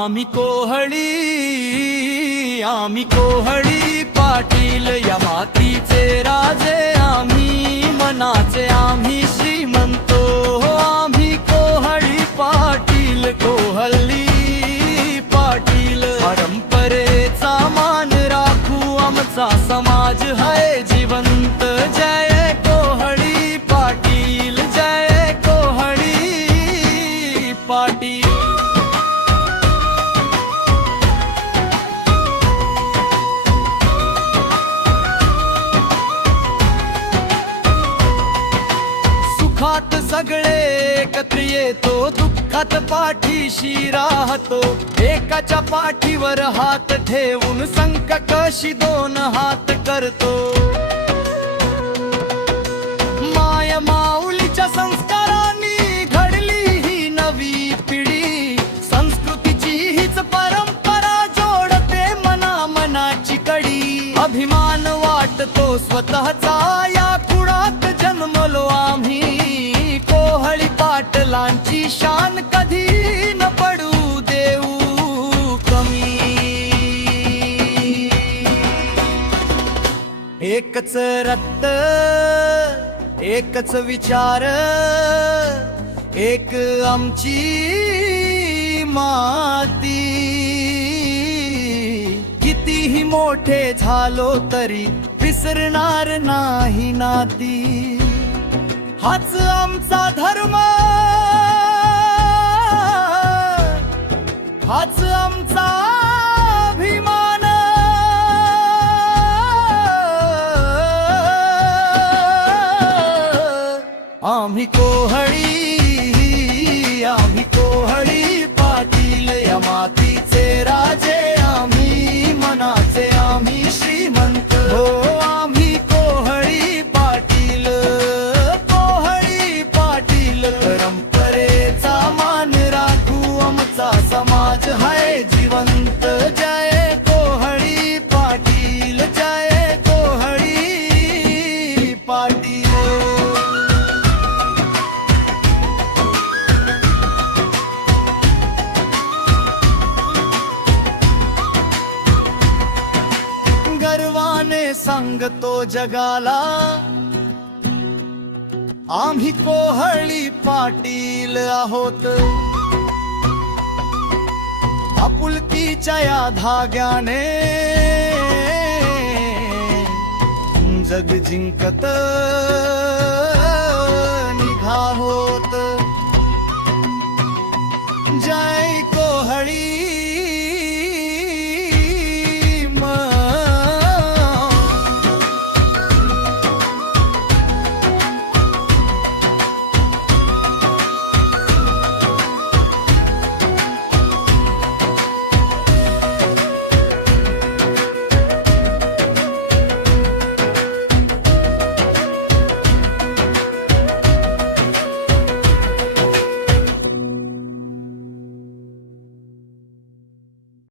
आम्ही कोहळी पाटील या मातीचे राजे, आम्ही मनाचे आम्ही श्रीमंतो. आम्ही कोहळी पाटील, कोहळी पाटील, परंपरेचा मान राखू, आमचा समाज है जिवंत. जय कोहळी पाटील, जय कोहळी पाटील. सुखात सगळे एकत्र येतो, दुःखात पाठीशी राहतो. एकाच्या पाठीवर हात ठेवून संकटाशी दोन हात करतो. माय माऊलीच्या संस्कारांनी घडली ही नवी पिढी. संस्कृतीची हीच परंपरा जोडते मना मनाची कडी. अभिमान वाटतो स्वतःचा, या कुळात जन्मलो आम्ही. कोहळी पाटलांची शान कधी न पडू देऊ कमी. एकच रक्त, एकच विचार, एक आमची माती. कितीही मोठे झालो तरी विसरणार नाही नाती. हाच आमचा धर्म, हाच आमचा अभिमान. आम्ही कोहळी पाटील या मातीचे राजे, आम्ही मनाचे आम्ही श्रीमंत. हो आम्ही कोहळी पाटील, कोहळी पाटील, परंपरेचा मान राखू, आमचा समाज है जिवंत. जय कोहळी पाटील, जय कोहळी पाटील. गर्वाने सांगतो जगाला, आम्ही कोहळी पाटील आहोत. आपुलकीच्या या धाग्याने जग जिंकत निघाहोत. जय